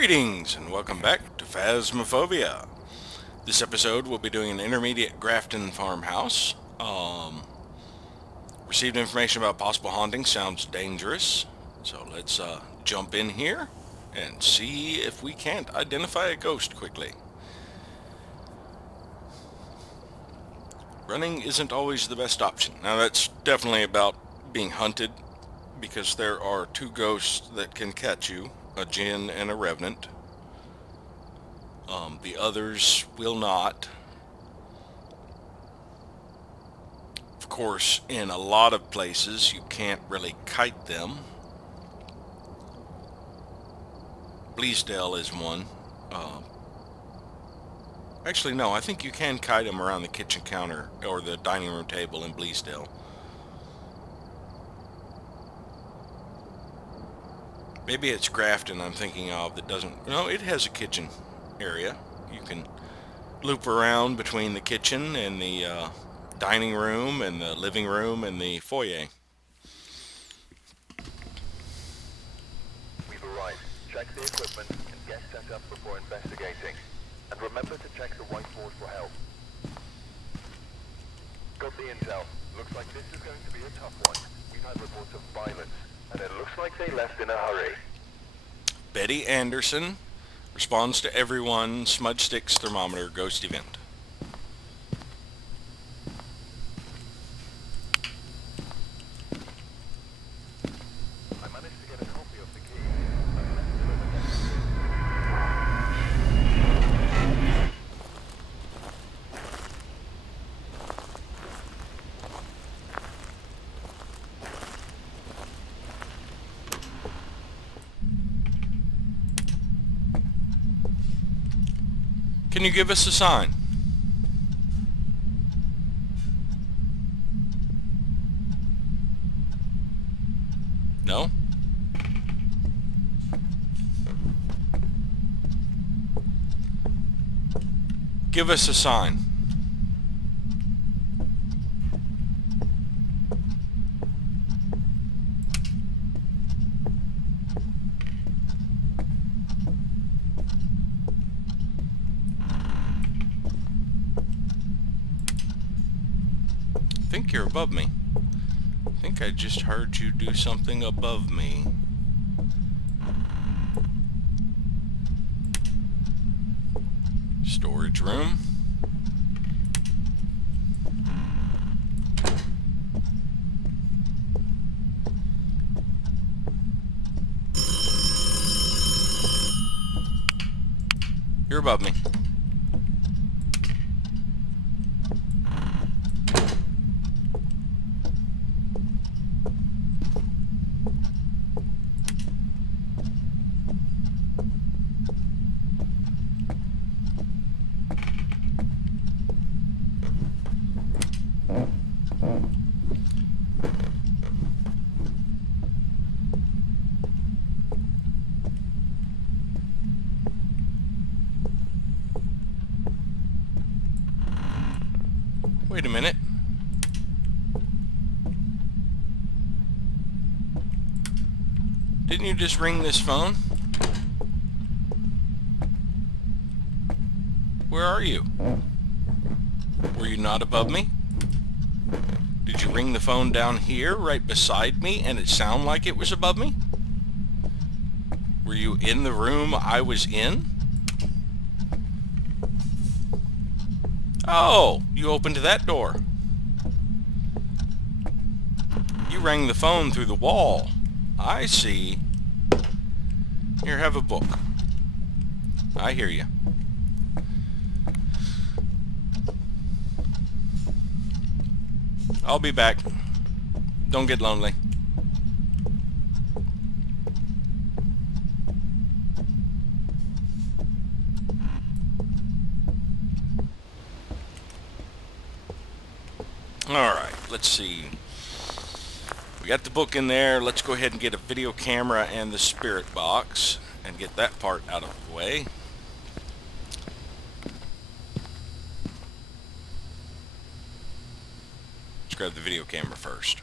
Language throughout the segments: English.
Greetings and welcome back to Phasmophobia. This episode we'll be doing an intermediate Grafton farmhouse. Received information about possible haunting. Sounds dangerous. So let's jump in here and see if we can't identify a ghost quickly. Running isn't always the best option. Now that's definitely about being hunted, because there are two ghosts that can catch you, a Jinn and a Revenant. The others will not. Of course, in a lot of places you can't really kite them. Bleasdale is one. Actually, no, I think you can kite them around the kitchen counter or the dining room table in Bleasdale. Maybe it's Grafton I'm thinking of that doesn't... No, it has a kitchen area. You can loop around between the kitchen and the dining room and the living room and the foyer. We've arrived. Check the equipment and get set up before investigating. And remember to check the whiteboard for help. Got the intel. Looks like this is going to be a tough one. We've had reports of violence, and it looks like they left in a hurry. Betty Anderson responds to everyone. Smudge sticks thermometer ghost event. I managed to get a copy of the key. I've left it with the Can you give us a sign? No? Give us a sign. I think you're above me. I think I just heard you do something above me. Storage room. You're above me. Wait a minute. Didn't you just ring this phone? Where are you? Were you not above me? Did you ring the phone down here right beside me and it sounded like it was above me? Were you in the room I was in? Oh, you opened that door. You rang the phone through the wall. I see. Here, have a book. I hear you. I'll be back. Don't get lonely. Alright, let's see. We got the book in there. Let's go ahead and get a video camera and the spirit box and get that part out of the way. Let's grab the video camera first.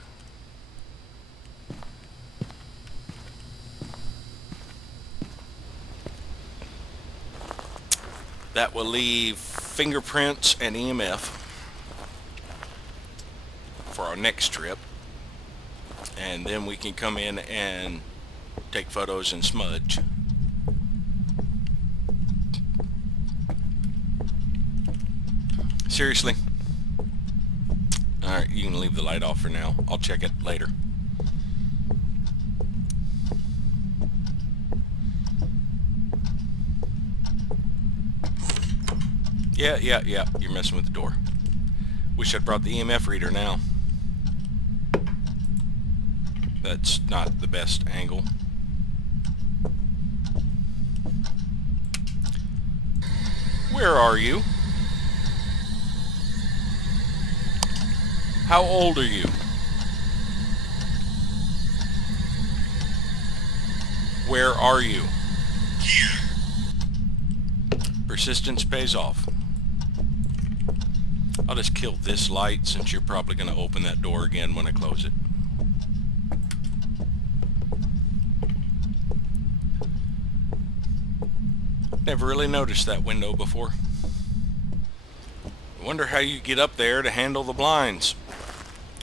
That will leave fingerprints and EMF for our next trip. And then we can come in and take photos and smudge. Seriously? Alright, you can leave the light off for now. I'll check it later. Yeah, you're messing with the door. Wish I'd brought the EMF reader now. That's not the best angle. Where are you? How old are you? Where are you? Persistence pays off. I'll just kill this light since you're probably going to open that door again when I close it. Never really noticed that window before. I wonder how you get up there to handle the blinds.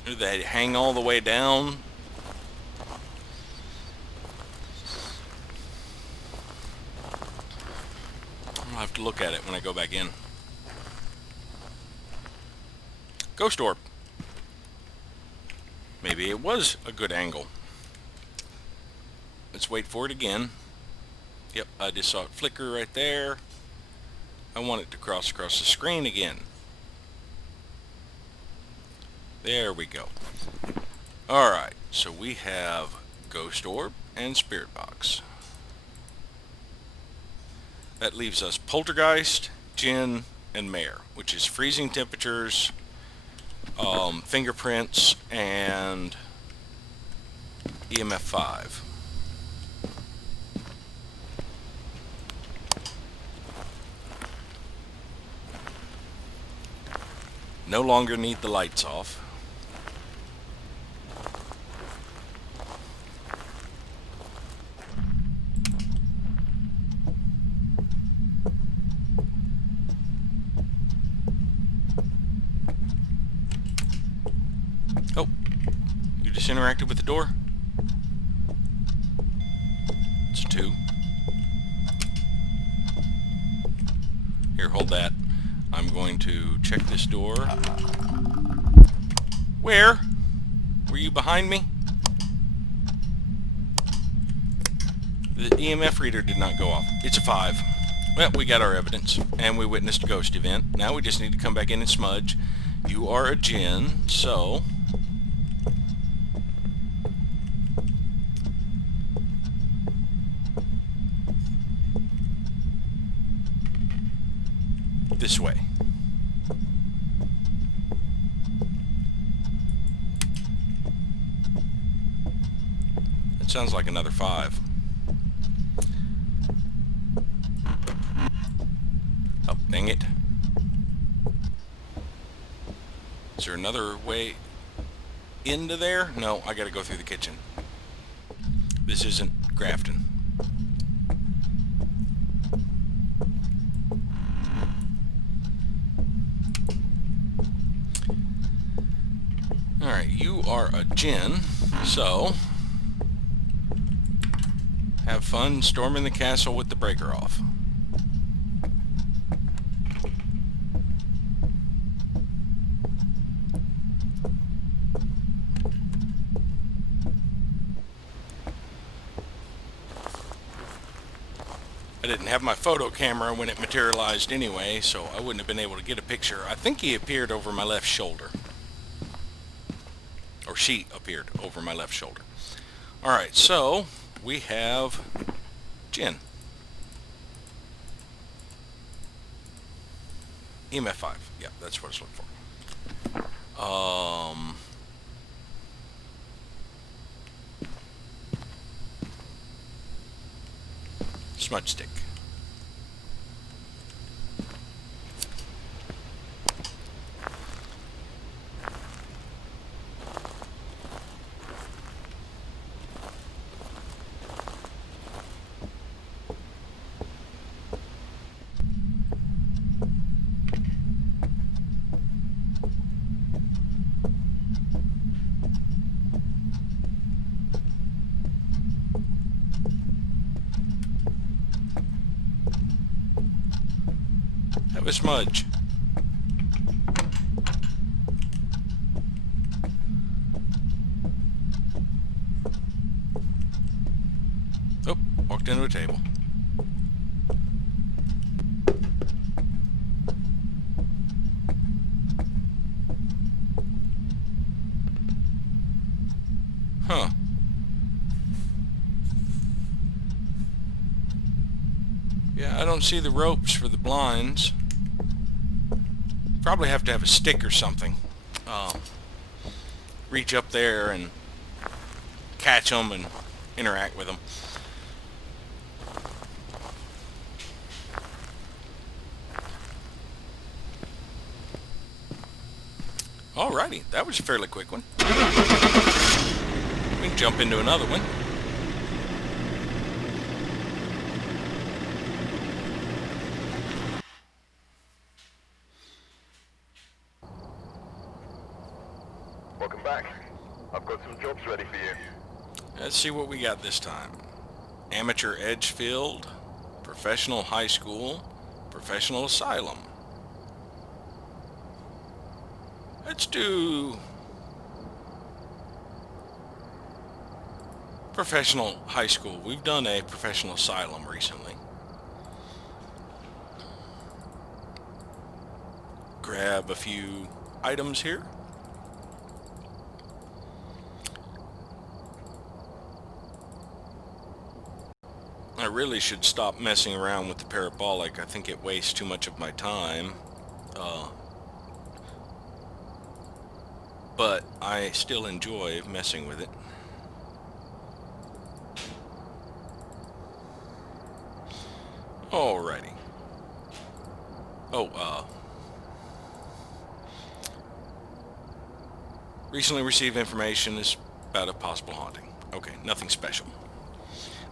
Do they hang all the way down? I'll have to look at it when I go back in. Ghost orb. Maybe it was a good angle. Let's wait for it again. Yep, I just saw it flicker right there. I want it to cross across the screen again. There we go. Alright, so we have Ghost Orb and Spirit Box. That leaves us Poltergeist, Djinn, and Mare, which is freezing temperatures, fingerprints, and EMF 5. No longer need the lights off. Oh, you just interacted with the door? It's 2. Here, hold that. I'm going to check this door. Where? Were you behind me? The EMF reader did not go off. It's a 5. Well, we got our evidence, and we witnessed a ghost event. Now we just need to come back in and smudge. You are a Djinn, so... this way. That sounds like another 5. Oh, dang it. Is there another way into there? No, I gotta go through the kitchen. This isn't Grafton. Alright, you are a Djinn, so have fun storming the castle with the breaker off. I didn't have my photo camera when it materialized anyway, so I wouldn't have been able to get a picture. I think he appeared over my left shoulder. Or she appeared over my left shoulder. Alright, so we have Djinn. EMF 5. Yeah, that's what I was looking for. Smudge stick. Have a smudge. Oh, walked into a table. Huh. Yeah, I don't see the ropes for the blinds. Probably have to have a stick or something. Reach up there and catch them and interact with them. Alrighty, that was a fairly quick one. We can jump into another one. Welcome back. I've got some jobs ready for you. Let's see what we got this time. Amateur Edgefield, professional high school, professional asylum. Let's do professional high school. We've done a professional asylum recently. Grab a few items here. I really should stop messing around with the parabolic. I think it wastes too much of my time. But I still enjoy messing with it. Alrighty. Recently received information is about a possible haunting. Okay, nothing special.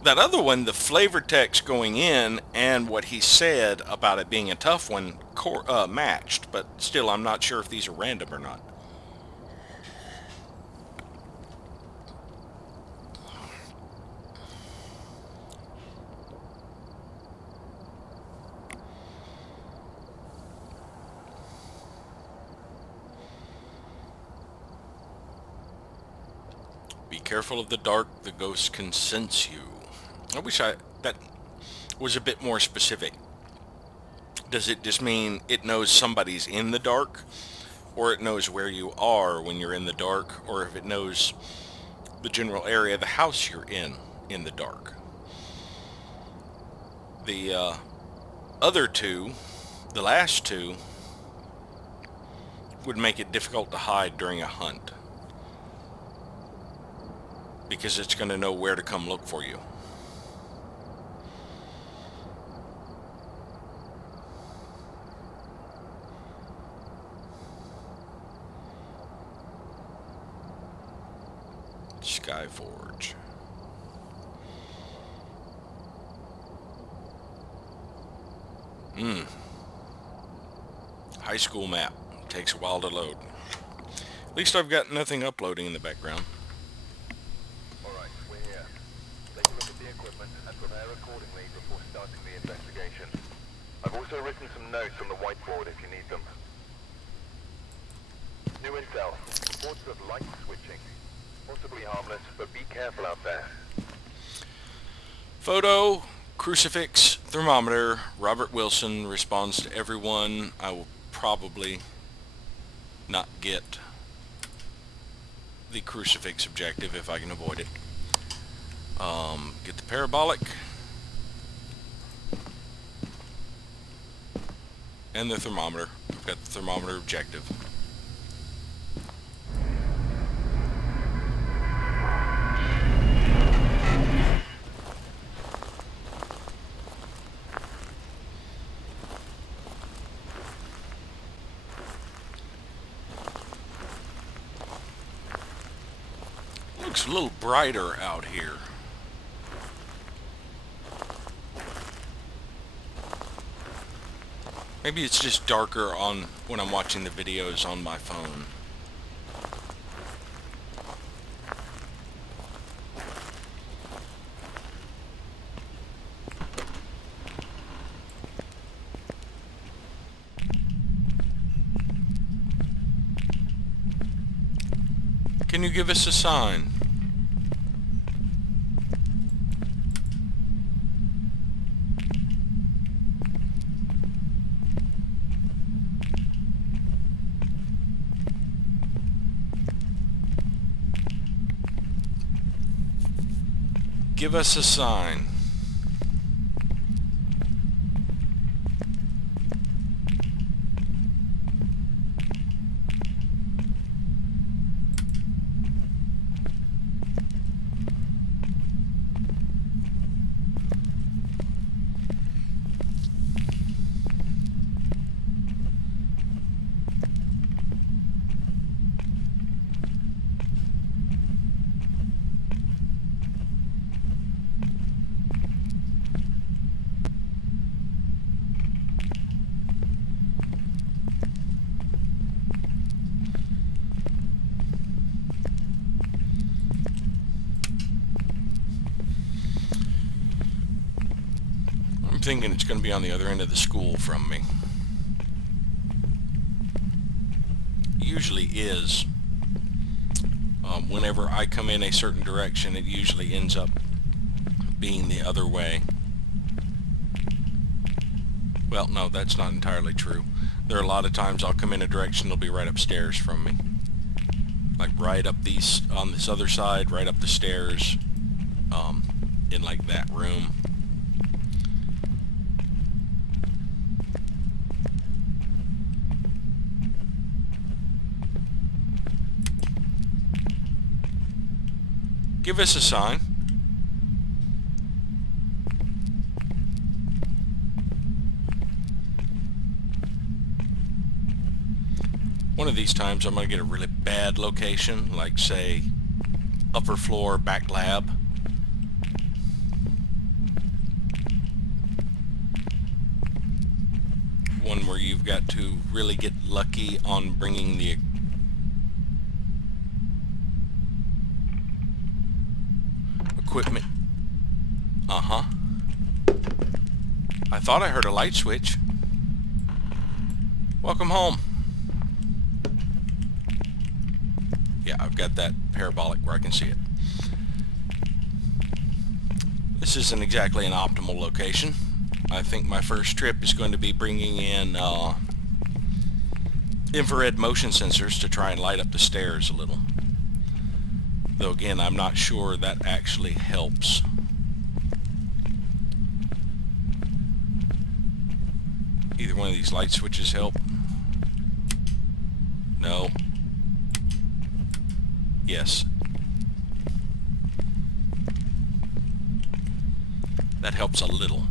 That other one, the flavor text going in and what he said about it being a tough one matched, but still I'm not sure if these are random or not. Be careful of the dark, the ghost can sense you. I wish that was a bit more specific. Does it just mean it knows somebody's in the dark? Or it knows where you are when you're in the dark? Or if it knows the general area of the house you're in the dark? The other two, the last two, would make it difficult to hide during a hunt. Because it's going to know where to come look for you. Skyforge. High school map. Takes a while to load. At least I've got nothing uploading in the background. Alright, we're here. Take a look at the equipment and prepare accordingly before starting the investigation. I've also written some notes on the whiteboard if you need them. New intel. Reports of light switching. Possibly harmless, but be careful out there. Photo, crucifix, thermometer. Robert Wilson responds to everyone. I will probably not get the crucifix objective if I can avoid it. Get the parabolic. And the thermometer. I've got the thermometer objective. Looks a little brighter out here. Maybe it's just darker on when I'm watching the videos on my phone. Can you give us a sign? Give us a sign. I'm thinking it's going to be on the other end of the school from me. Usually is. Whenever I come in a certain direction, it usually ends up being the other way. Well, no, that's not entirely true. There are a lot of times I'll come in a direction, it'll be right upstairs from me. Like right up these, on this other side, right up the stairs, in like that room. Give us a sign. One of these times I'm going to get a really bad location, like say upper floor back lab. One where you've got to really get lucky on bringing the equipment. Uh-huh. I thought I heard a light switch. Welcome home. Yeah, I've got that parabolic where I can see it. This isn't exactly an optimal location. I think my first trip is going to be bringing in infrared motion sensors to try and light up the stairs a little. Though again, I'm not sure that actually helps. Either one of these light switches help? No. Yes. That helps a little.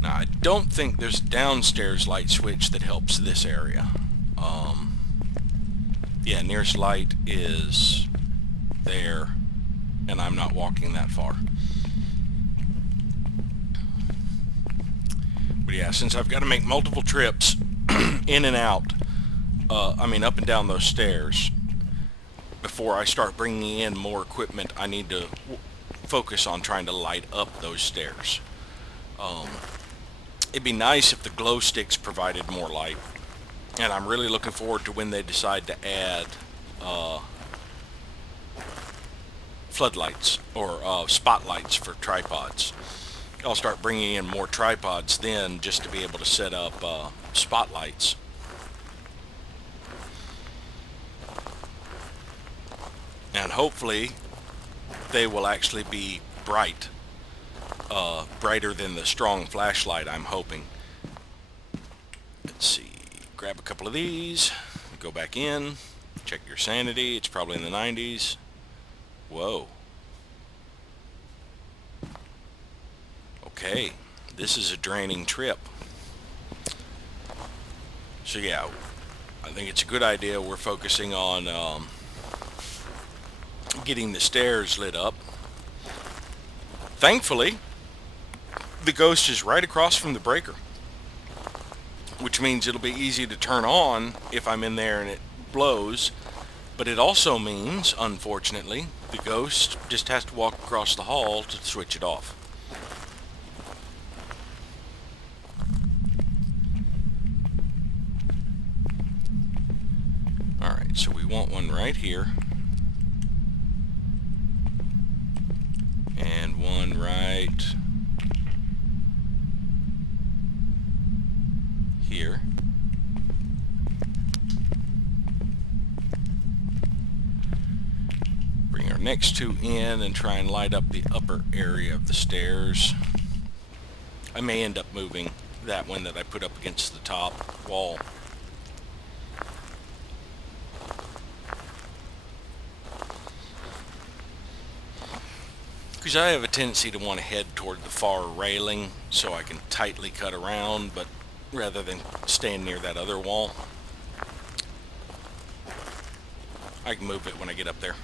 Now, I don't think there's a downstairs light switch that helps this area. Yeah, nearest light is there, and I'm not walking that far. But yeah, since I've got to make multiple trips in and out, I mean up and down those stairs, before I start bringing in more equipment, I need to focus on trying to light up those stairs. It'd be nice if the glow sticks provided more light, and I'm really looking forward to when they decide to add floodlights or spotlights for tripods. I'll start bringing in more tripods then, just to be able to set up spotlights. And hopefully they will actually be bright, brighter than the strong flashlight, I'm hoping. Let's see, grab a couple of these, go back in, check your sanity, it's probably in the 90s. Whoa. Okay, this is a draining trip. So yeah, I think it's a good idea we're focusing on getting the stairs lit up. Thankfully, the ghost is right across from the breaker, which means it'll be easy to turn on if I'm in there and it blows. But it also means, unfortunately, the ghost just has to walk across the hall to switch it off. Alright, so we want one right here. here. Bring our next two in and try and light up the upper area of the stairs. I may end up moving that one that I put up against the top wall. Because I have a tendency to want to head toward the far railing so I can tightly cut around, but rather than stand near that other wall. I can move it when I get up there.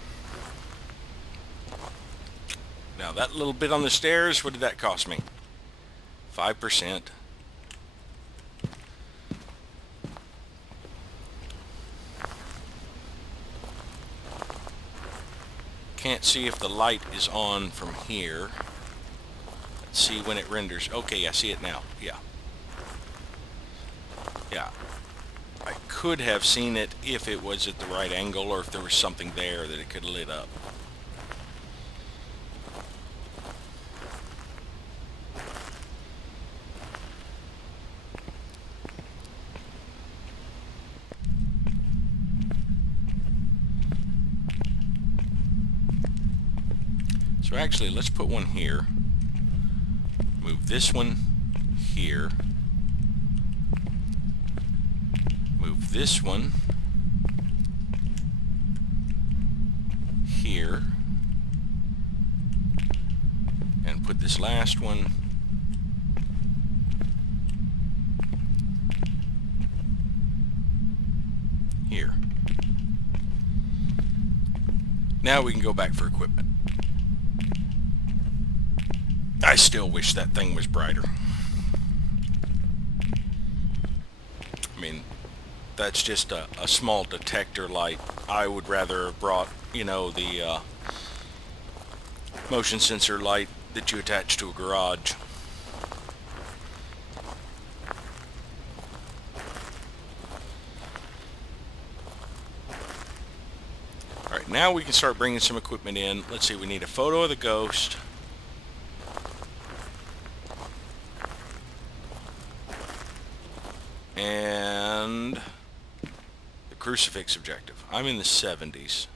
Now that little bit on the stairs, what did that cost me? 5%. Can't see if the light is on from here. Let's see when it renders. Okay, I see it now. Yeah. Yeah. I could have seen it if it was at the right angle or if there was something there that it could have lit up. So actually, let's put one here. Move this one here. Move this one here. And put this last one here. Now we can go back for equipment. I still wish that thing was brighter. I mean, that's just a small detector light. I would rather have brought, you know, the motion sensor light that you attach to a garage. Alright, now we can start bringing some equipment in. Let's see, we need a photo of the ghost. And the crucifix objective. I'm in the 70s.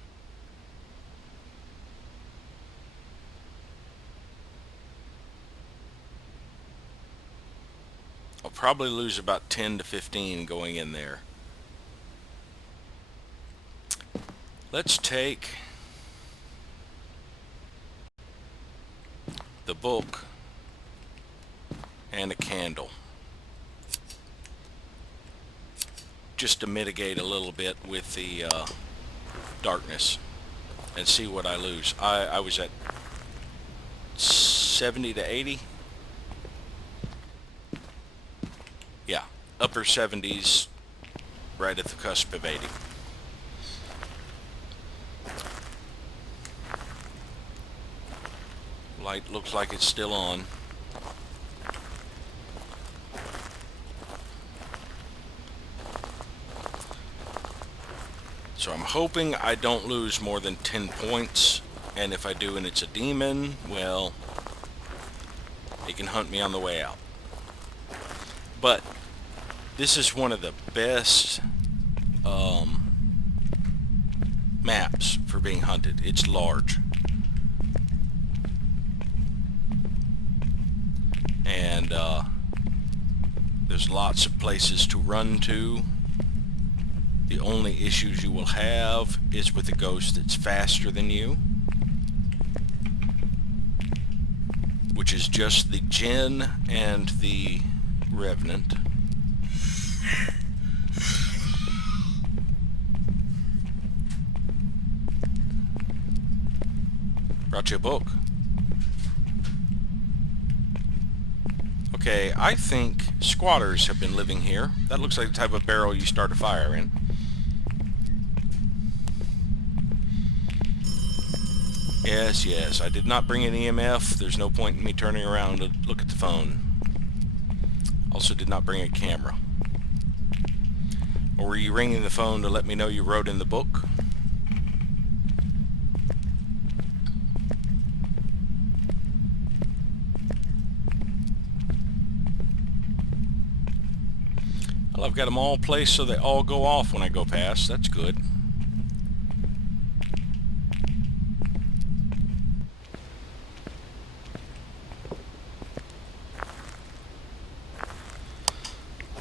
I'll probably lose about 10 to 15 going in there. Let's take the book and a candle, just to mitigate a little bit with the darkness, and see what I lose. I was at 70 to 80. Yeah, upper 70s, right at the cusp of 80. Light looks like it's still on. So I'm hoping I don't lose more than 10 points, and if I do and it's a demon, well, it can hunt me on the way out. But this is one of the best maps for being hunted. It's large. And there's lots of places to run to. The only issues you will have is with a ghost that's faster than you, which is just the Djinn and the Revenant. Brought you a book. Okay, I think squatters have been living here. That looks like the type of barrel you start a fire in. Yes, yes, I did not bring an EMF. There's no point in me turning around to look at the phone. Also did not bring a camera. Or were you ringing the phone to let me know you wrote in the book? Well, I've got them all placed so they all go off when I go past. That's good.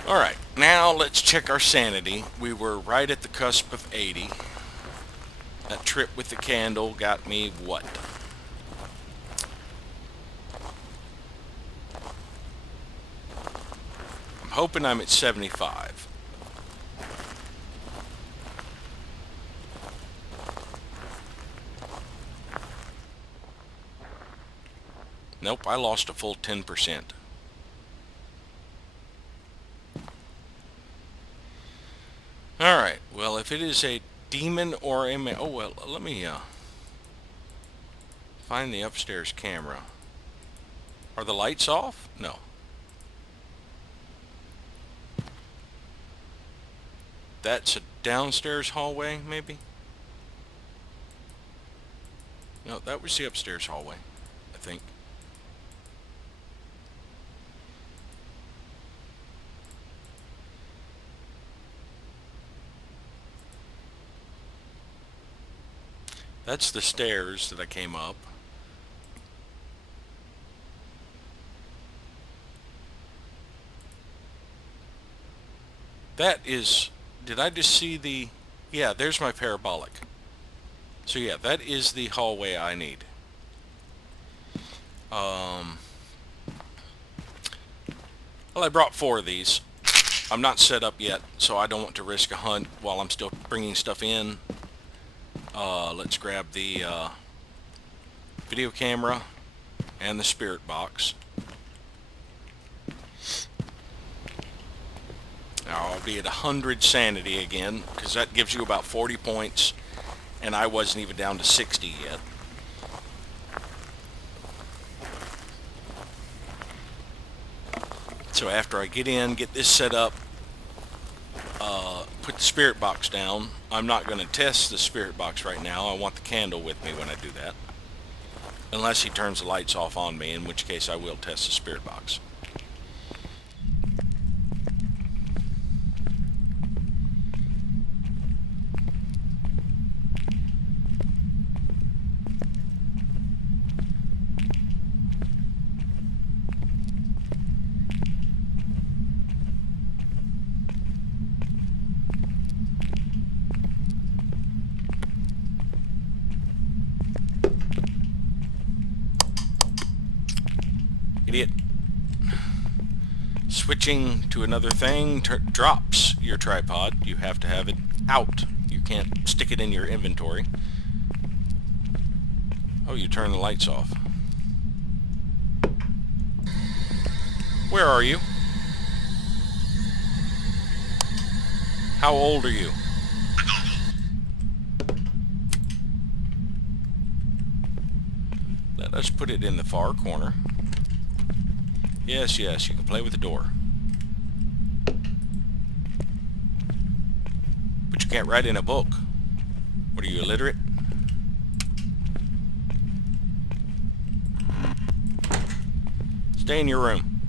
Alright, now let's check our sanity. We were right at the cusp of 80. That trip with the candle got me what? I'm hoping I'm at 75. Nope, I lost a full 10%. Alright, well, if it is a demon or a man... Oh, well, let me find the upstairs camera. Are the lights off? No. That's a downstairs hallway, maybe? No, that was the upstairs hallway, I think. That's the stairs that I came up. That is... Did I just see the... Yeah, there's my parabolic. So yeah, that is the hallway I need. Well, I brought 4 of these. I'm not set up yet, so I don't want to risk a hunt while I'm still bringing stuff in. Let's grab the video camera and the spirit box. Now I'll be at 100 sanity again, because that gives you about 40 points, and I wasn't even down to 60 yet. So after I get in, get this set up, put the spirit box down. I'm not going to test the spirit box right now. I want the candle with me when I do that. Unless he turns the lights off on me, in which case I will test the spirit box. Idiot. Switching to another thing drops your tripod. You have to have it out. You can't stick it in your inventory. Oh, you turn the lights off. Where are you? How old are you? Let us put it in the far corner. Yes, yes, you can play with the door. But you can't write in a book. What are you, illiterate? Stay in your room.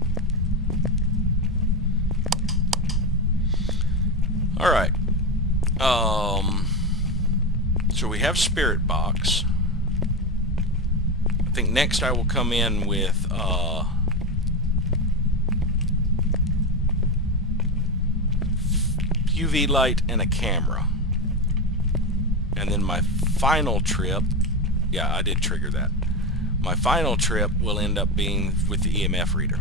Alright. So we have spirit box. I think next I will come in with UV light and a camera. And then my final trip, yeah, I did trigger that. My final trip will end up being with the EMF reader.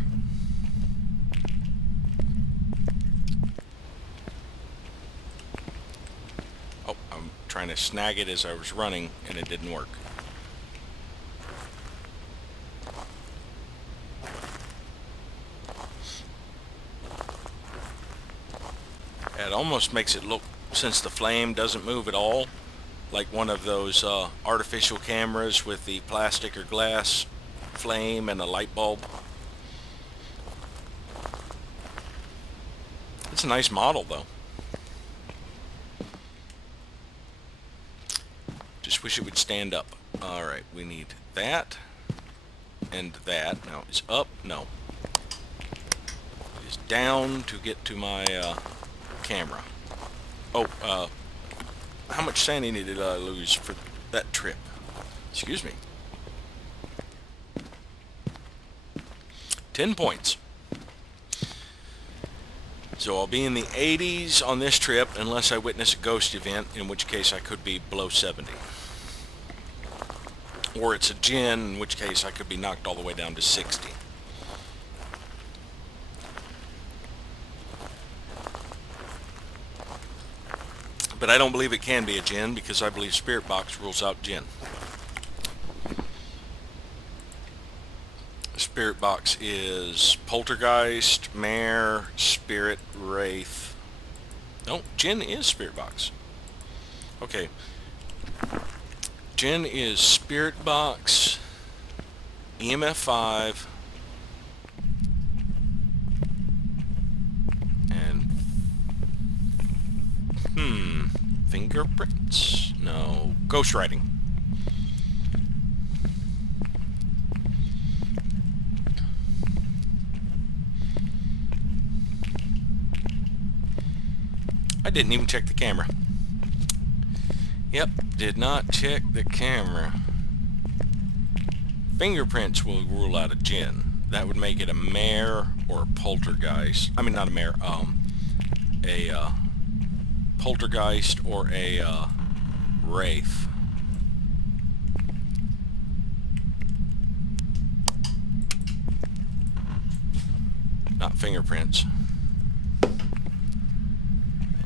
Oh, I'm trying to snag it as I was running and it didn't work. It almost makes it look, since the flame doesn't move at all, like one of those artificial cameras with the plastic or glass flame and a light bulb. It's a nice model though. Just wish it would stand up. Alright, we need that and that. Now it's up. No. It is down to get to my camera. Oh, how much sanity did I lose for that trip? Excuse me. 10 points. So I'll be in the 80s on this trip unless I witness a ghost event, in which case I could be below 70. Or it's a djinn, in which case I could be knocked all the way down to 60. But I don't believe it can be a djinn because I believe Spirit Box rules out djinn. Spirit Box is poltergeist, mare, spirit, wraith. No, djinn is Spirit Box. Okay. Djinn is Spirit Box, EMF 5, and fingerprints? No, ghostwriting. I didn't even check the camera. Yep, did not check the camera. Fingerprints will rule out a djinn. That would make it a mare or a poltergeist. I mean, not a mare, a poltergeist or a wraith. Not fingerprints.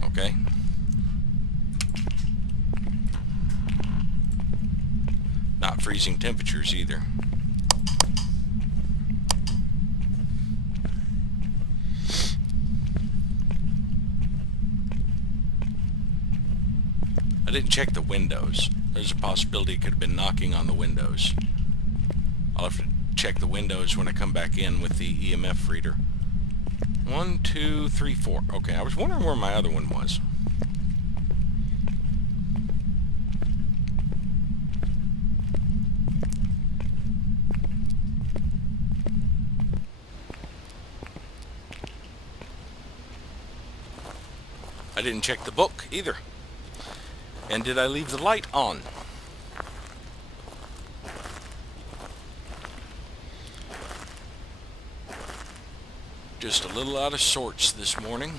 Okay. Not freezing temperatures either. I didn't check the windows. There's a possibility it could have been knocking on the windows. I'll have to check the windows when I come back in with the EMF reader. 1, 2, 3, 4. Okay, I was wondering where my other one was. I didn't check the book either. And did I leave the light on? Just a little out of sorts this morning.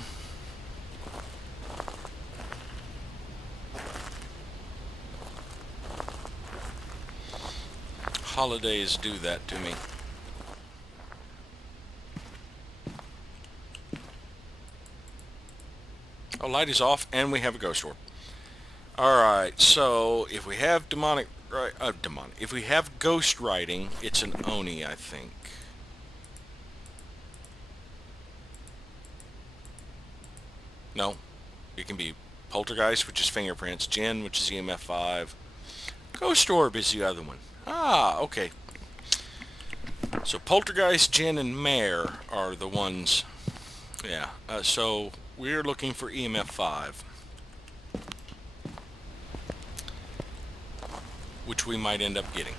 Holidays do that to me. Oh, light is off and we have a ghost orb. Alright, so if we have if we have ghost writing, it's an Oni, I think. No, it can be poltergeist, which is fingerprints, djinn, which is EMF 5. Ghost orb is the other one. Ah, okay. So poltergeist, djinn, and mare are the ones. Yeah, so we're looking for EMF 5. Which we might end up getting.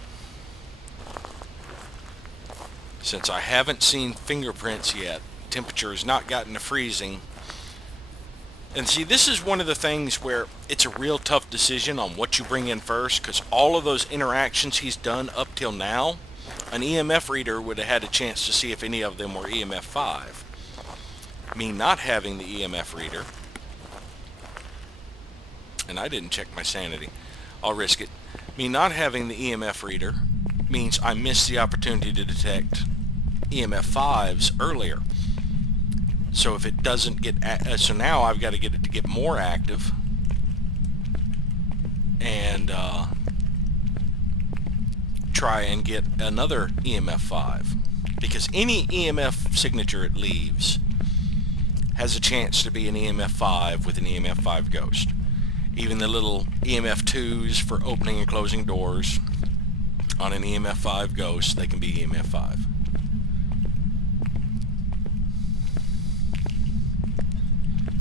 Since I haven't seen fingerprints yet, temperature has not gotten to freezing. And see, this is one of the things where it's a real tough decision on what you bring in first, because all of those interactions he's done up till now, an EMF reader would have had a chance to see if any of them were EMF 5. Me not having the EMF reader, and I didn't check my sanity, I'll risk it. Me not having the EMF reader means I missed the opportunity to detect EMF 5s earlier. So if it doesn't get, so now I've got to get it to get more active, and try and get another EMF 5, because any EMF signature it leaves has a chance to be an EMF 5 with an EMF 5 ghost. Even the little EMF 2s for opening and closing doors on an EMF 5 ghost, they can be EMF 5.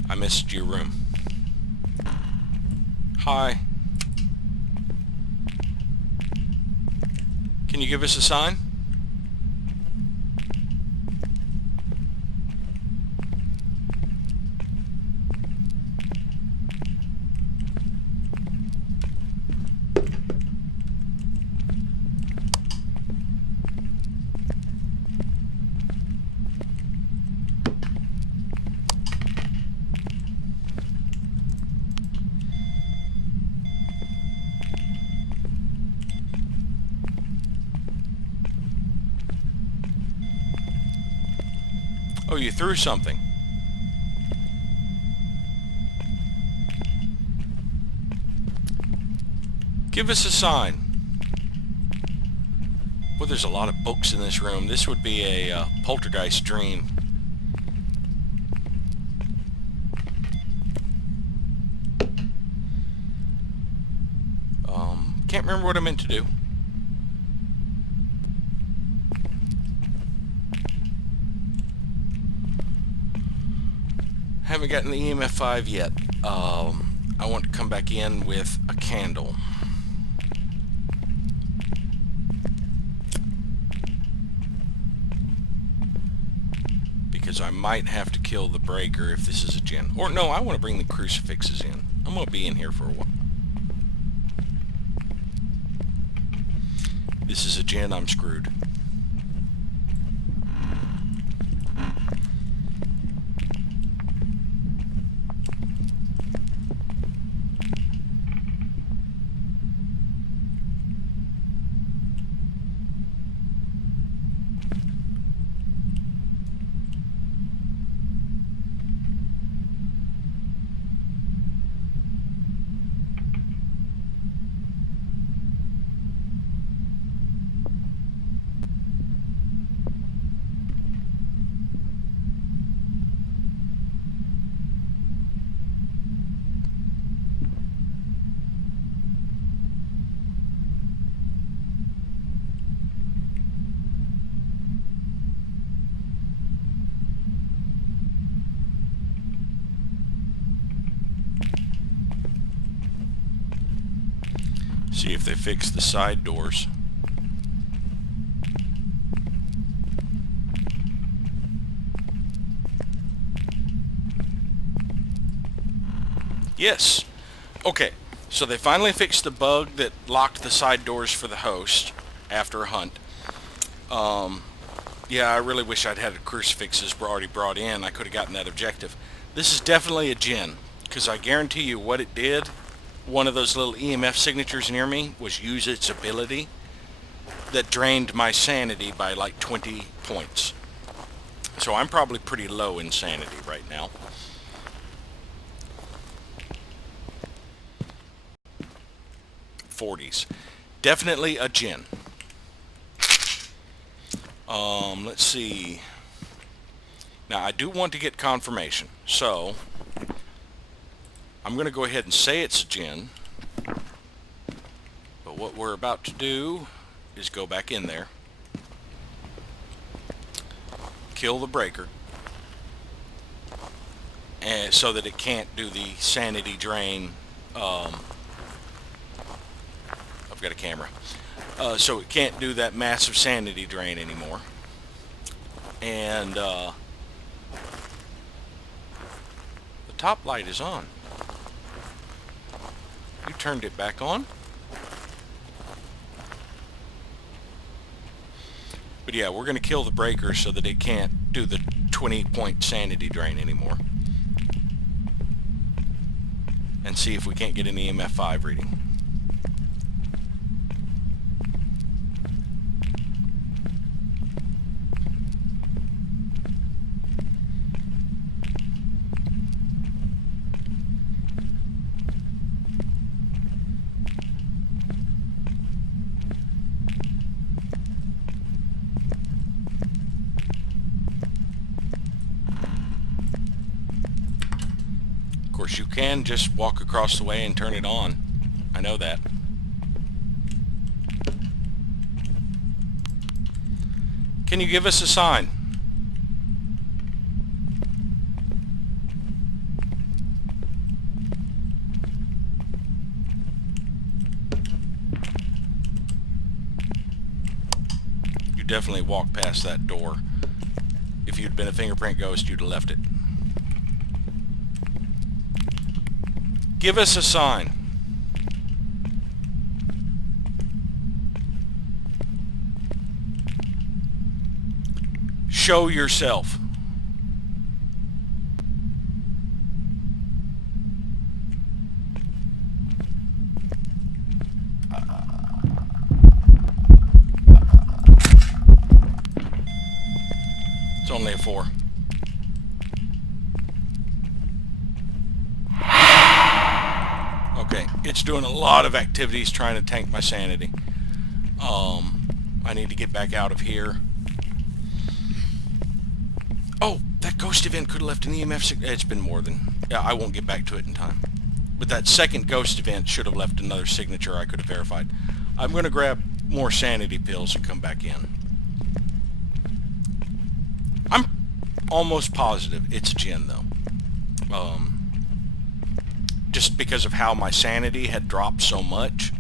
I missed your room. Hi. Can you give us a sign? Oh, you threw something. Give us a sign. Well, there's a lot of books in this room. This would be a poltergeist dream. Can't remember what I meant to do. Haven't gotten the EMF 5 yet. I want to come back in with a candle. Because I might have to kill the breaker if this is a gen. Or no, I want to bring the crucifixes in. I'm going to be in here for a while. This is a gen, I'm screwed. See if they fix the side doors. Yes. Okay, so they finally fixed the bug that locked the side doors for the host after a hunt. Yeah, I really wish I'd had the crucifixes already brought in. I could have gotten that objective. This is definitely a gen, because I guarantee you what it did, one of those little EMF signatures near me was use its ability that drained my sanity by like 20 points. So I'm probably pretty low in sanity right now. '40s. Definitely a gen. Let's see. Now I do want to get confirmation, so I'm going to go ahead and say it's a gen. But what we're about to do is go back in there, kill the breaker, and so that it can't do the sanity drain. I've got a camera. So it can't do that massive sanity drain anymore. And the top light is on. You turned it back on? But yeah, we're going to kill the breaker so that it can't do the 20-point sanity drain anymore. And see if we can't get an EMF 5 reading. Of course, you can just walk across the way and turn it on. I know that. Can you give us a sign? You definitely walked past that door. If you'd been a fingerprint ghost, you'd have left it. Give us a sign. Show yourself. It's only a 4. Okay, it's doing a lot of activities trying to tank my sanity. I need to get back out of here. Oh, that ghost event could have left an EMF signature. It's been more than... Yeah, I won't get back to it in time. But that second ghost event should have left another signature I could have verified. I'm going to grab more sanity pills and come back in. I'm almost positive it's a Jinn, though. Just because of how my sanity had dropped so much.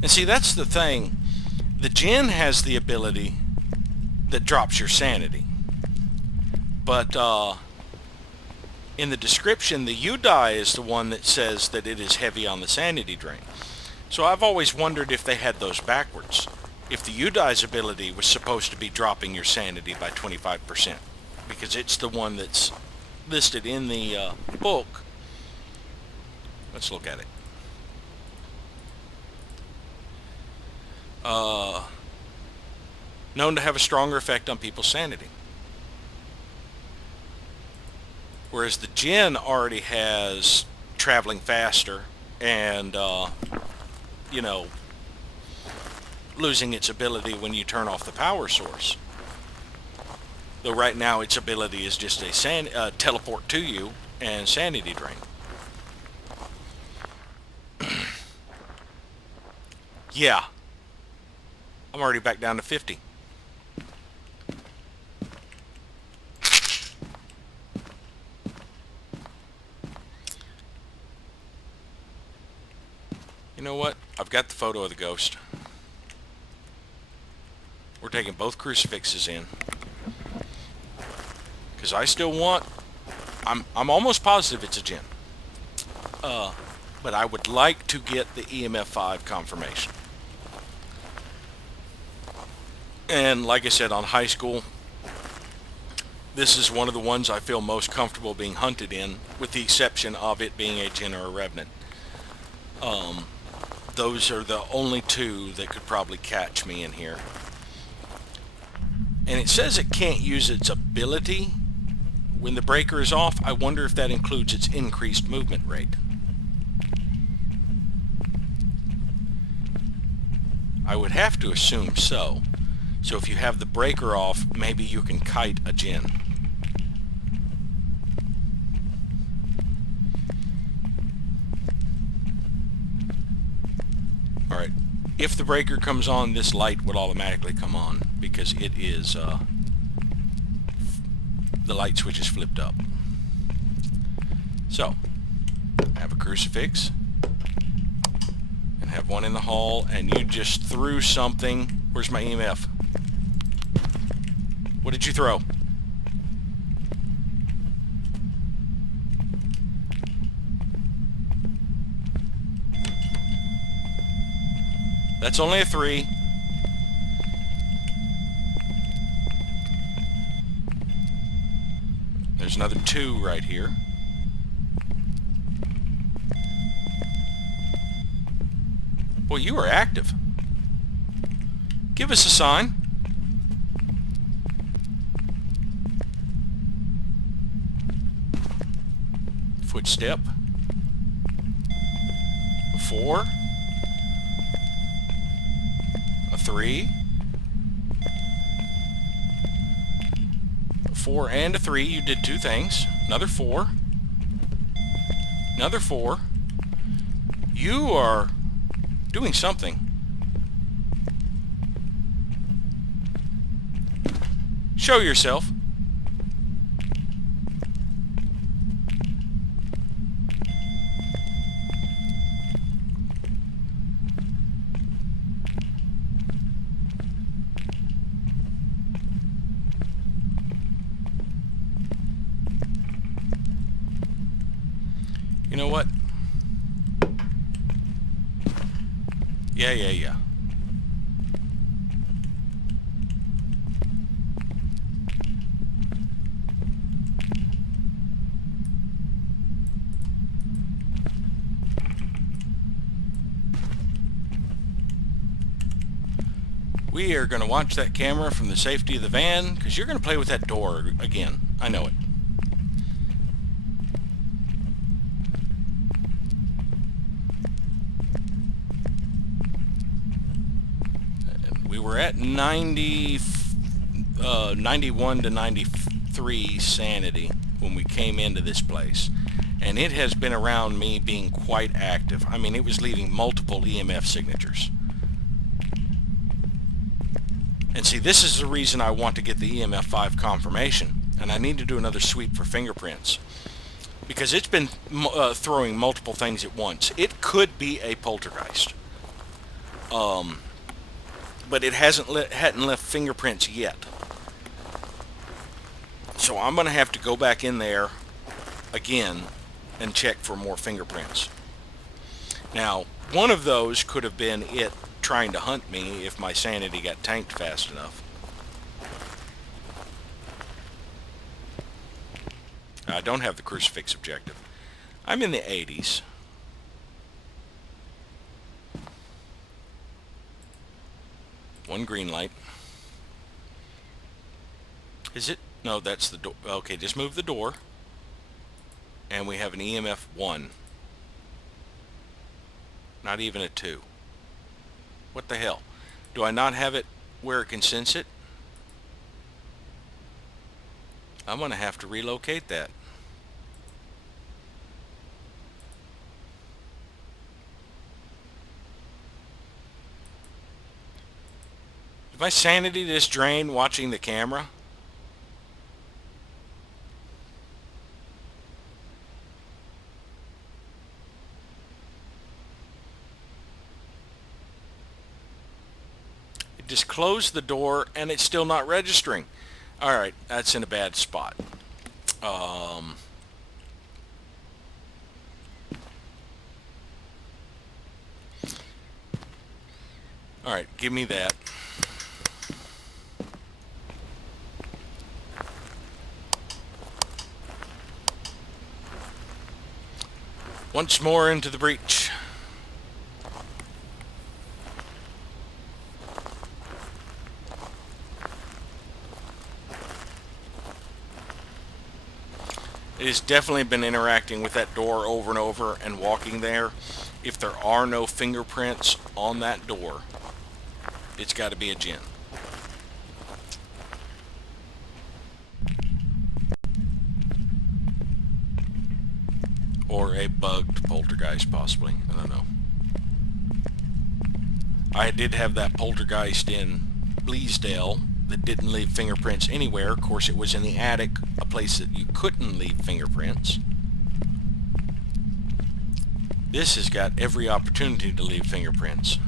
And see, that's the thing. The Jinn has the ability that drops your sanity. But in the description, the Udai is the one that says that it is heavy on the sanity drain. So I've always wondered if they had those backwards. If the Udai's ability was supposed to be dropping your sanity by 25%. Because it's the one that's listed in the book. Let's look at it. Known to have a stronger effect on people's sanity. Whereas the Jinn already has traveling faster and, you know, losing its ability when you turn off the power source. Though right now its ability is just a teleport to you and sanity drain. Yeah. I'm already back down to 50. You know what? I've got the photo of the ghost. We're taking both crucifixes in. Because I still want... I'm almost positive it's a Jinn. But I would like to get the EMF 5 confirmation. And like I said, on high school, this is one of the ones I feel most comfortable being hunted in, with the exception of it being a Jinn or a Revenant. Those are the only two that could probably catch me in here. And it says it can't use its ability when the breaker is off. I wonder if that includes its increased movement rate. I would have to assume so. So if you have the breaker off, maybe you can kite a Jinn. Alright, if the breaker comes on, this light would automatically come on, because it is, the light switch is flipped up. So, I have a crucifix, and have one in the hall, and you just threw something. Where's my EMF? What did you throw? That's only a 3. There's another 2 right here. Boy, you are active. Give us a sign. Footstep. 4. A 3. A 4 and a 3. You did 2 things. Another 4. Another 4. You are doing something. Show yourself. You know what? Yeah. We are going to watch that camera from the safety of the van, because you're going to play with that door again. I know it. we're at 91 to 93 sanity when we came into this place. And it has been around me being quite active. I mean, it was leaving multiple EMF signatures. And see, this is the reason I want to get the EMF 5 confirmation. And I need to do another sweep for fingerprints. Because it's been throwing multiple things at once. It could be a poltergeist. But it hadn't left fingerprints yet. So I'm going to have to go back in there again and check for more fingerprints. Now, one of those could have been it trying to hunt me if my sanity got tanked fast enough. I don't have the crucifix objective. I'm in the 80s. One green light. Is it? No, that's the door. Okay, just move the door. And we have an EMF 1. Not even a 2. What the hell? Do I not have it where it can sense it? I'm going to have to relocate that. Is my sanity just drained watching the camera? Just closed the door and it's still not registering. Alright, that's in a bad spot. Alright, give me that. Once more into the breach. It has definitely been interacting with that door over and over and walking there. If there are no fingerprints on that door, it's got to be a djinn. Or a bugged poltergeist, possibly. I don't know. I did have that poltergeist in Bleasdale that didn't leave fingerprints anywhere. Of course, it was in the attic, a place that you couldn't leave fingerprints. This has got every opportunity to leave fingerprints.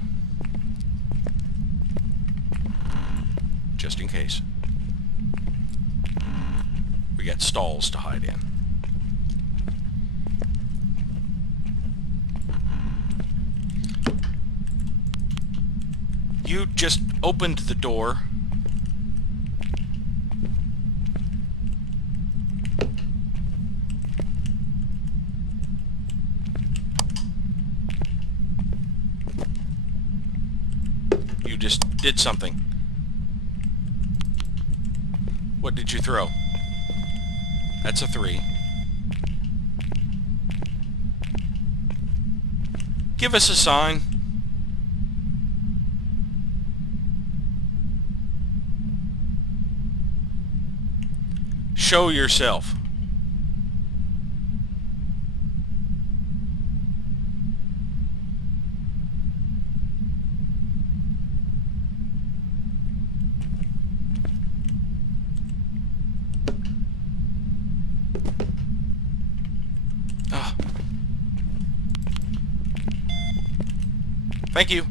Just in case. We got stalls to hide in. You just opened the door. You just did something. What did you throw? That's a 3. Give us a sign. Show yourself. Thank you.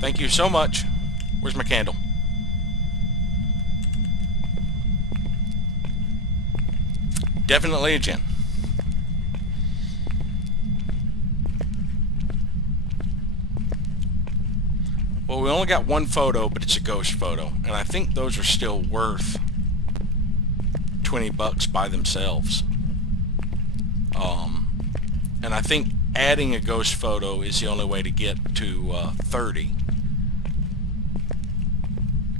Thank you so much. Where's my candle? Definitely a djinn. Well, we only got one photo, but it's a ghost photo. And I think those are still worth $20 by themselves. And I think adding a ghost photo is the only way to get to 30.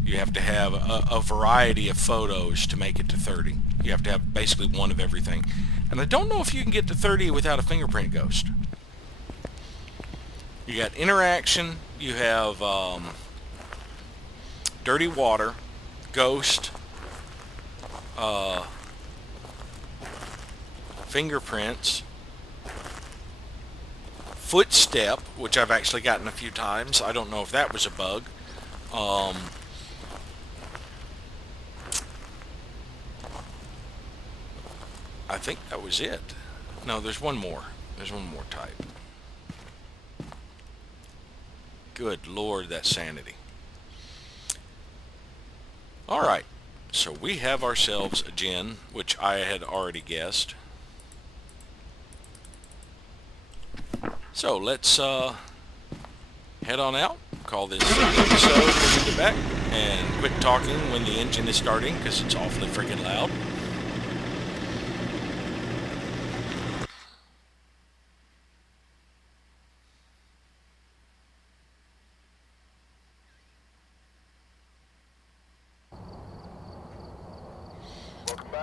You have to have a variety of photos to make it to 30. You have to have basically one of everything. And I don't know if you can get to 30 without a fingerprint ghost. You got interaction, you have dirty water, ghost, fingerprints, footstep, which I've actually gotten a few times. I don't know if that was a bug. I think that was it. No, there's one more. There's one more type. Good Lord, that's sanity. Alright, so we have ourselves a gin, which I had already guessed. So let's head on out, call this episode, when we get back, and quit talking when the engine is starting, because it's awfully freaking loud.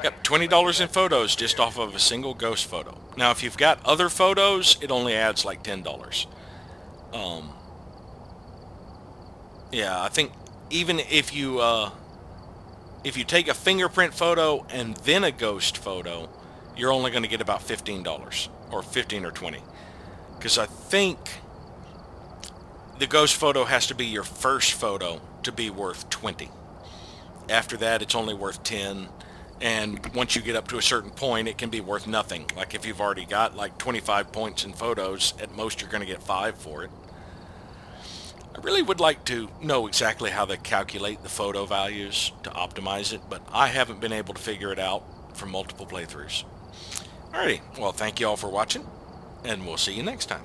Yep, $20 in photos just off of a single ghost photo. Now, if you've got other photos, it only adds like $10. Yeah, I think even if you take a fingerprint photo and then a ghost photo, you're only going to get about $15 or 15 or 20. Because I think the ghost photo has to be your first photo to be worth 20. After that, it's only worth 10. And once you get up to a certain point, it can be worth nothing. Like if you've already got like 25 points in photos, at most you're going to get 5 for it. I really would like to know exactly how they calculate the photo values to optimize it, but I haven't been able to figure it out from multiple playthroughs. Alrighty, well, thank you all for watching, and we'll see you next time.